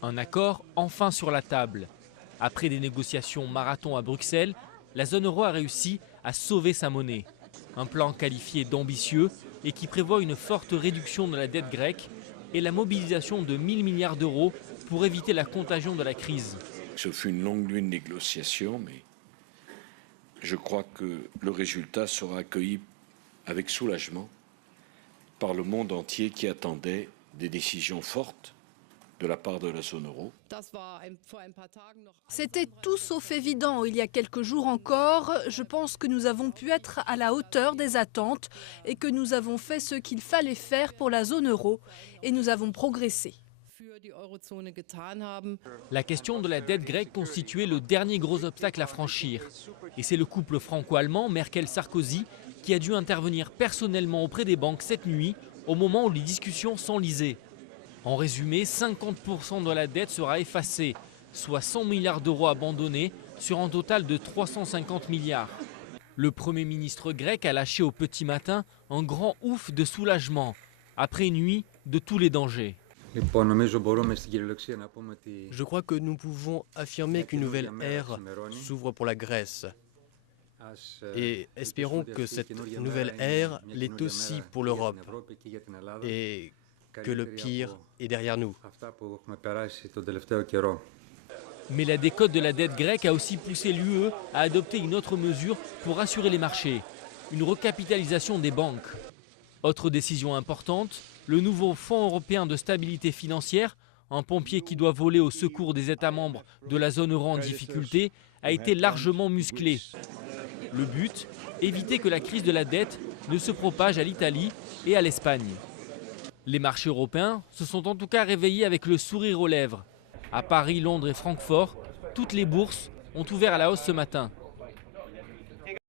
Un accord enfin sur la table. Après des négociations marathon à Bruxelles, la zone euro a réussi à sauver sa monnaie. Un plan qualifié d'ambitieux et qui prévoit une forte réduction de la dette grecque et la mobilisation de 1000 milliards d'euros pour éviter la contagion de la crise. Ce fut une longue nuit de négociation, mais je crois que le résultat sera accueilli avec soulagement par le monde entier qui attendait des décisions fortes de la part de la zone euro. C'était tout sauf évident il y a quelques jours encore. Je pense que nous avons pu être à la hauteur des attentes et que nous avons fait ce qu'il fallait faire pour la zone euro et nous avons progressé. La question de la dette grecque constituait le dernier gros obstacle à franchir. Et c'est le couple franco-allemand Merkel-Sarkozy qui a dû intervenir personnellement auprès des banques cette nuit, au moment où les discussions s'enlisaient. En résumé, 50% de la dette sera effacée, soit 100 milliards d'euros abandonnés sur un total de 350 milliards. Le Premier ministre grec a lâché au petit matin un grand ouf de soulagement, après une nuit de tous les dangers. Je crois que nous pouvons affirmer qu'une nouvelle ère s'ouvre pour la Grèce. Et espérons que cette nouvelle ère l'est aussi pour l'Europe. Et que le pire est derrière nous. Mais la décote de la dette grecque a aussi poussé l'UE à adopter une autre mesure pour rassurer les marchés, une recapitalisation des banques. Autre décision importante, le nouveau Fonds européen de stabilité financière, un pompier qui doit voler au secours des États membres de la zone euro en difficulté, a été largement musclé. Le but, éviter que la crise de la dette ne se propage à l'Italie et à l'Espagne. Les marchés européens se sont en tout cas réveillés avec le sourire aux lèvres. À Paris, Londres et Francfort, toutes les bourses ont ouvert à la hausse ce matin.